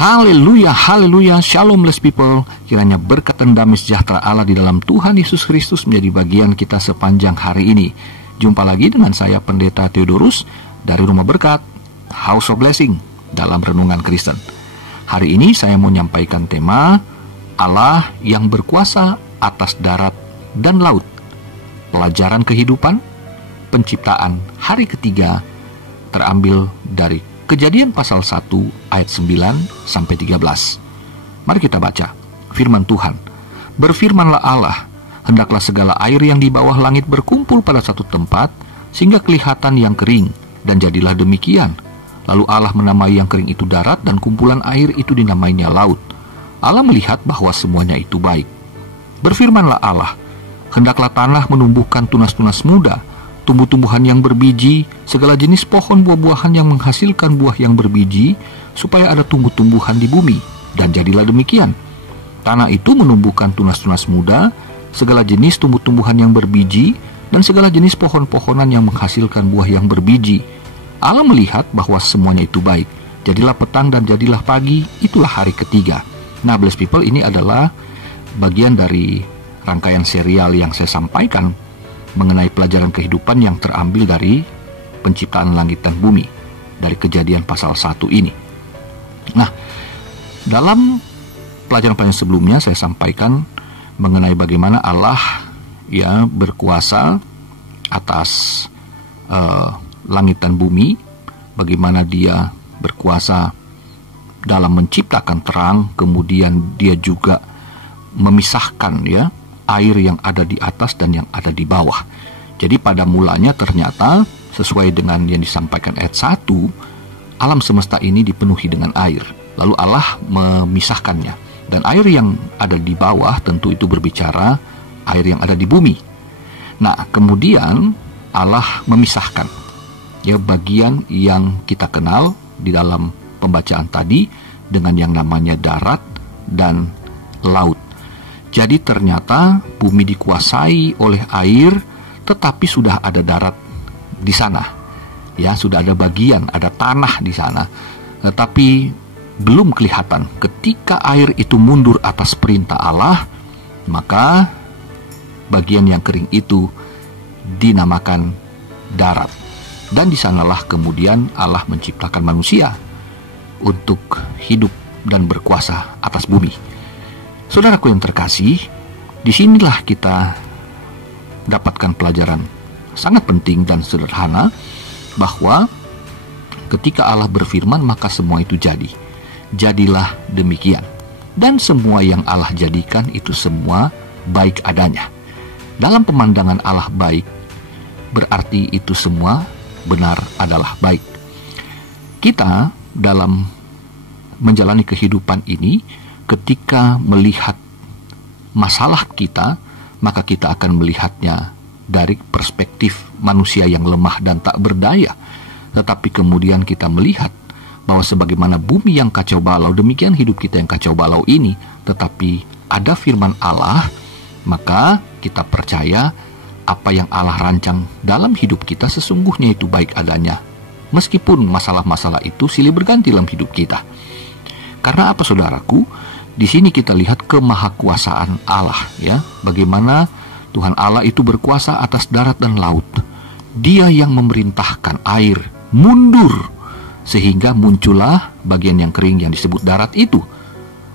Haleluya, haleluya, shalom blessed people. Kiranya berkat dan damai sejahtera Allah di dalam Tuhan Yesus Kristus menjadi bagian kita sepanjang hari ini. Jumpa lagi dengan saya Pendeta Theodorus dari Rumah Berkat, House of Blessing, dalam Renungan Kristen. Hari ini saya mau menyampaikan tema Allah yang berkuasa atas darat dan laut. Pelajaran kehidupan, penciptaan hari ketiga, terambil dari Kejadian pasal 1 ayat 9 sampai 13. Mari kita baca firman Tuhan. Berfirmanlah Allah, hendaklah segala air yang di bawah langit berkumpul pada satu tempat, sehingga kelihatan yang kering, dan jadilah demikian. Lalu Allah menamai yang kering itu darat, dan kumpulan air itu dinamainya laut. Allah melihat bahwa semuanya itu baik. Berfirmanlah Allah, hendaklah tanah menumbuhkan tunas-tunas muda, tumbuh-tumbuhan yang berbiji, segala jenis pohon buah-buahan yang menghasilkan buah yang berbiji, supaya ada tumbuh-tumbuhan di bumi. Dan jadilah demikian. Tanah itu menumbuhkan tunas-tunas muda, segala jenis tumbuh-tumbuhan yang berbiji, dan segala jenis pohon-pohonan yang menghasilkan buah yang berbiji. Allah melihat bahwa semuanya itu baik. Jadilah petang dan jadilah pagi, itulah hari ketiga. Nah, blessed people, ini adalah bagian dari rangkaian serial yang saya sampaikan mengenai pelajaran kehidupan yang terambil dari penciptaan langit dan bumi, dari Kejadian pasal 1 ini. Nah, dalam pelajaran-pelajaran sebelumnya saya sampaikan mengenai bagaimana Allah ya berkuasa atas langit dan bumi, bagaimana Dia berkuasa dalam menciptakan terang, kemudian Dia juga memisahkan ya air yang ada di atas dan yang ada di bawah. Jadi pada mulanya ternyata sesuai dengan yang disampaikan ayat 1, alam semesta ini dipenuhi dengan air. Lalu Allah memisahkannya. Dan air yang ada di bawah tentu itu berbicara air yang ada di bumi. Nah, kemudian Allah memisahkan ya bagian yang kita kenal di dalam pembacaan tadi dengan yang namanya darat dan laut. Jadi ternyata bumi dikuasai oleh air, tetapi sudah ada darat di sana. Ya, sudah ada bagian, ada tanah di sana. Tetapi belum kelihatan. Ketika air itu mundur atas perintah Allah, maka bagian yang kering itu dinamakan darat. Dan di sanalah kemudian Allah menciptakan manusia untuk hidup dan berkuasa atas bumi. Saudaraku yang terkasih, disinilah kita dapatkan pelajaran sangat penting dan sederhana, bahwa ketika Allah berfirman maka semua itu jadi. Jadilah demikian. Dan semua yang Allah jadikan itu semua baik adanya. Dalam pemandangan Allah baik, berarti itu semua benar adalah baik. Kita dalam menjalani kehidupan ini, ketika melihat masalah kita, maka kita akan melihatnya dari perspektif manusia yang lemah dan tak berdaya. Tetapi kemudian kita melihat bahwa sebagaimana bumi yang kacau balau, demikian hidup kita yang kacau balau ini. Tetapi ada firman Allah, maka kita percaya apa yang Allah rancang dalam hidup kita sesungguhnya itu baik adanya. Meskipun masalah-masalah itu silih berganti dalam hidup kita. Karena apa, saudaraku? Di sini kita lihat kemahakuasaan Allah ya. Bagaimana Tuhan Allah itu berkuasa atas darat dan laut. Dia yang memerintahkan air mundur sehingga muncullah bagian yang kering yang disebut darat itu.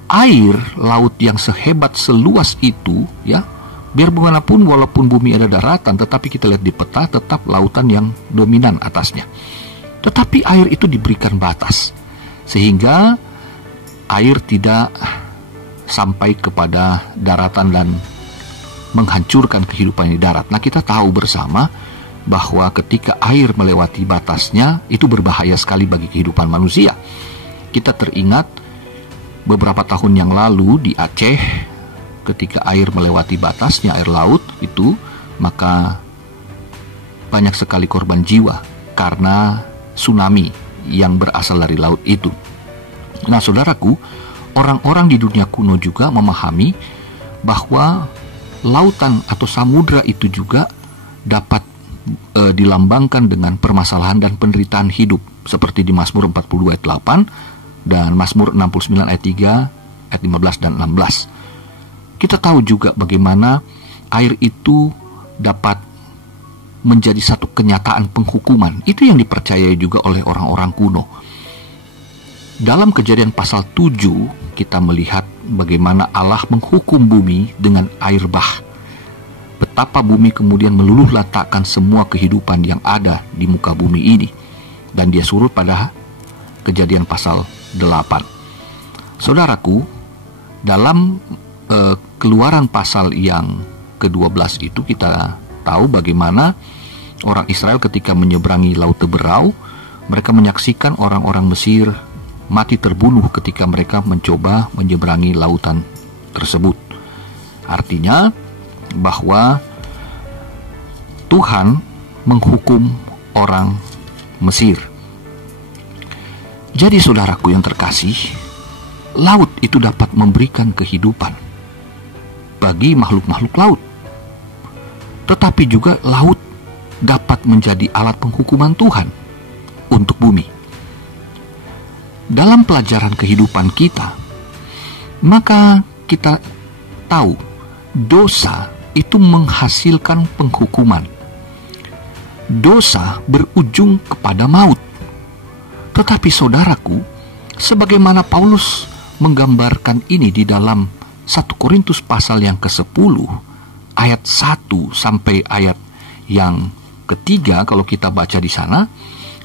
Air laut yang sehebat seluas itu ya, biar bagaimanapun walaupun bumi ada daratan, tetapi kita lihat di peta tetap lautan yang dominan atasnya. Tetapi air itu diberikan batas sehingga air tidak sampai kepada daratan dan menghancurkan kehidupan di darat. Nah, kita tahu bersama bahwa ketika air melewati batasnya, itu berbahaya sekali bagi kehidupan manusia. Kita teringat beberapa tahun yang lalu di Aceh, ketika air melewati batasnya, air laut itu, maka banyak sekali korban jiwa karena tsunami yang berasal dari laut itu. Nah, saudaraku, orang-orang di dunia kuno juga memahami bahwa lautan atau samudra itu juga dapat dilambangkan dengan permasalahan dan penderitaan hidup. Seperti di Mazmur 42 ayat 8, dan Mazmur 69 ayat 3, ayat 15 dan 16. Kita tahu juga bagaimana air itu dapat menjadi satu kenyataan penghukuman. Itu yang dipercayai juga oleh orang-orang kuno. Dalam Kejadian pasal 7, kita melihat bagaimana Allah menghukum bumi dengan air bah. Betapa bumi kemudian meluluh lantakkan semua kehidupan yang ada di muka bumi ini. Dan dia surut pada Kejadian pasal 8. Saudaraku, dalam Keluaran pasal yang ke-12 itu kita tahu bagaimana orang Israel ketika menyeberangi Laut Teberau, mereka menyaksikan orang-orang Mesir mati terbunuh ketika mereka mencoba menyeberangi lautan tersebut. Artinya bahwa Tuhan menghukum orang Mesir. Jadi saudaraku yang terkasih, laut itu dapat memberikan kehidupan bagi makhluk-makhluk laut. Tetapi juga laut dapat menjadi alat penghukuman Tuhan untuk bumi. Dalam pelajaran kehidupan kita, maka kita tahu dosa itu menghasilkan penghukuman. Dosa berujung kepada maut. Tetapi saudaraku, sebagaimana Paulus menggambarkan ini di dalam 1 Korintus pasal yang ke-10 ayat 1 sampai ayat yang ketiga, kalau kita baca di sana,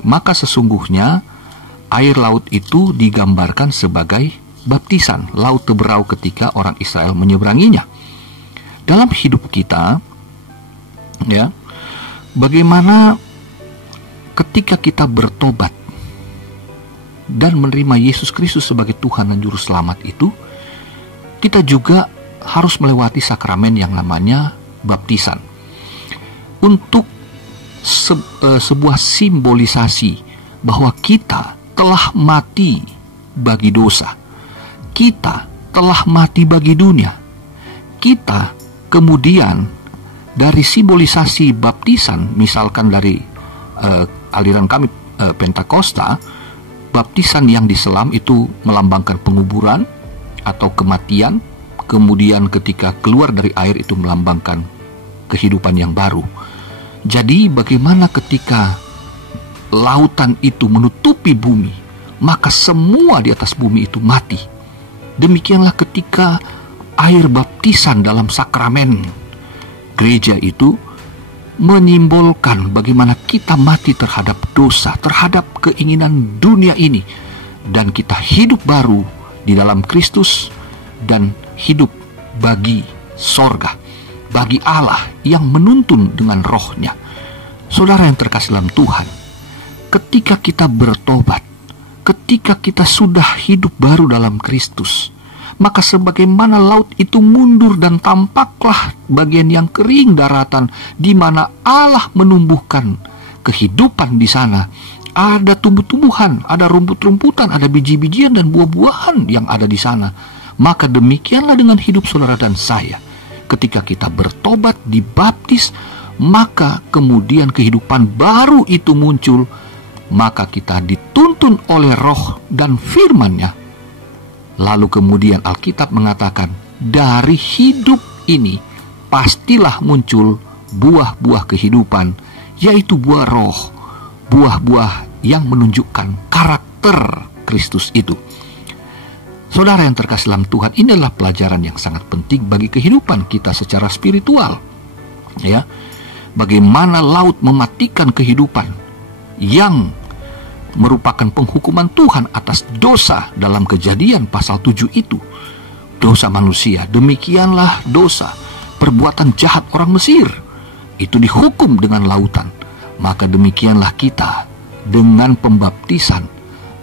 maka sesungguhnya air laut itu digambarkan sebagai baptisan Laut Teberau ketika orang Israel menyeberanginya. Dalam hidup kita, ya, bagaimana ketika kita bertobat dan menerima Yesus Kristus sebagai Tuhan dan Juru Selamat itu, kita juga harus melewati sakramen yang namanya baptisan. Untuk sebuah simbolisasi bahwa kita telah mati bagi dosa. Kita telah mati bagi dunia. Kita kemudian dari simbolisasi baptisan, misalkan dari aliran kami Pentakosta, baptisan yang diselam itu melambangkan penguburan atau kematian, kemudian ketika keluar dari air itu melambangkan kehidupan yang baru. Jadi bagaimana ketika lautan itu menutupi bumi, maka semua di atas bumi itu mati. Demikianlah ketika air baptisan dalam sakramen gereja itu menyimbolkan bagaimana kita mati terhadap dosa, terhadap keinginan dunia ini, dan kita hidup baru di dalam Kristus dan hidup bagi sorga, bagi Allah yang menuntun dengan rohnya. Saudara yang terkasih dalam Tuhan, ketika kita bertobat, ketika kita sudah hidup baru dalam Kristus, maka sebagaimana laut itu mundur dan tampaklah bagian yang kering daratan, di mana Allah menumbuhkan kehidupan di sana. Ada tumbuh-tumbuhan, ada rumput-rumputan, ada biji-bijian dan buah-buahan yang ada di sana. Maka demikianlah dengan hidup saudara dan saya. Ketika kita bertobat, dibaptis, maka kemudian kehidupan baru itu muncul. Maka kita dituntun oleh roh dan firman-Nya. Lalu kemudian Alkitab mengatakan, dari hidup ini pastilah muncul buah-buah kehidupan, yaitu buah roh, buah-buah yang menunjukkan karakter Kristus itu. Saudara yang terkasih dalam Tuhan, ini adalah pelajaran yang sangat penting bagi kehidupan kita secara spiritual. Ya, bagaimana laut mematikan kehidupan yang merupakan penghukuman Tuhan atas dosa dalam Kejadian pasal 7 itu. Dosa manusia, demikianlah dosa, perbuatan jahat orang Mesir, itu dihukum dengan lautan. Maka demikianlah kita dengan pembaptisan,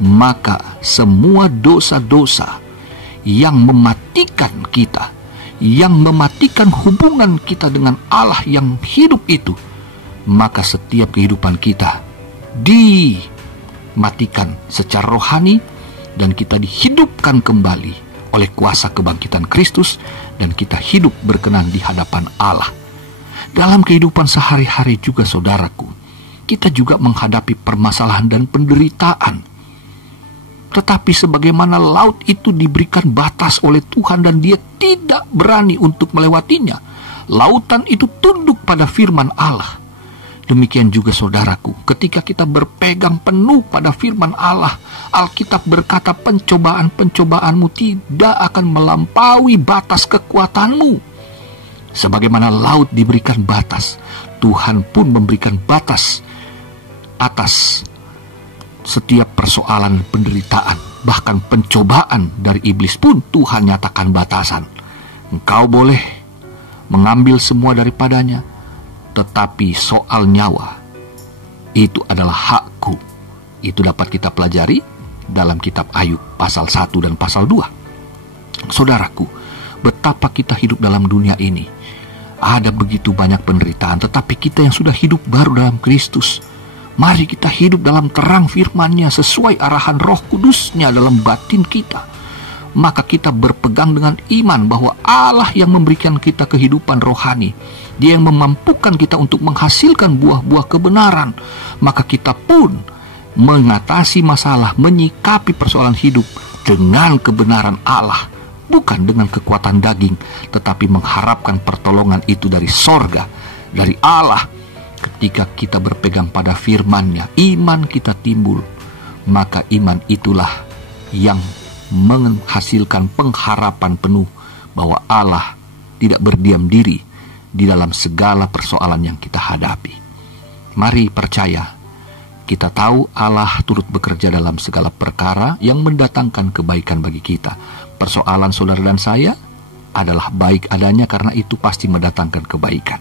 maka semua dosa-dosa yang mematikan kita, yang mematikan hubungan kita dengan Allah yang hidup itu, maka setiap kehidupan kita dimatikan secara rohani dan kita dihidupkan kembali oleh kuasa kebangkitan Kristus, dan kita hidup berkenan di hadapan Allah. Dalam kehidupan sehari-hari juga saudaraku, kita juga menghadapi permasalahan dan penderitaan. Tetapi sebagaimana laut itu diberikan batas oleh Tuhan dan dia tidak berani untuk melewatinya, lautan itu tunduk pada firman Allah. Demikian juga saudaraku, ketika kita berpegang penuh pada firman Allah, Alkitab berkata pencobaan-pencobaanmu tidak akan melampaui batas kekuatanmu. Sebagaimana laut diberikan batas, Tuhan pun memberikan batas atas setiap persoalan penderitaan, bahkan pencobaan dari iblis pun Tuhan nyatakan batasan. Engkau boleh mengambil semua daripadanya, tetapi soal nyawa itu adalah hakku. Itu dapat kita pelajari dalam kitab Ayub pasal 1 dan pasal 2. Saudaraku, betapa kita hidup dalam dunia ini. Ada begitu banyak penderitaan, tetapi kita yang sudah hidup baru dalam Kristus, mari kita hidup dalam terang firman-Nya sesuai arahan Roh Kudus-Nya dalam batin kita. Maka kita berpegang dengan iman bahwa Allah yang memberikan kita kehidupan rohani, Dia yang memampukan kita untuk menghasilkan buah-buah kebenaran. Maka kita pun mengatasi masalah, menyikapi persoalan hidup dengan kebenaran Allah, bukan dengan kekuatan daging, tetapi mengharapkan pertolongan itu dari sorga, dari Allah. Ketika kita berpegang pada firman-Nya, iman kita timbul. Maka iman itulah yang menghasilkan pengharapan penuh bahwa Allah tidak berdiam diri di dalam segala persoalan yang kita hadapi. Mari percaya, kita tahu Allah turut bekerja dalam segala perkara yang mendatangkan kebaikan bagi kita. Persoalan saudara dan saya adalah baik adanya, karena itu pasti mendatangkan kebaikan.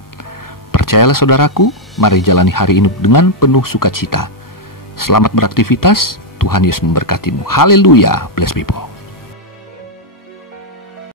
Percayalah saudaraku, mari jalani hari ini dengan penuh sukacita. Selamat beraktivitas, Tuhan Yesus memberkatimu. Haleluya, bless people.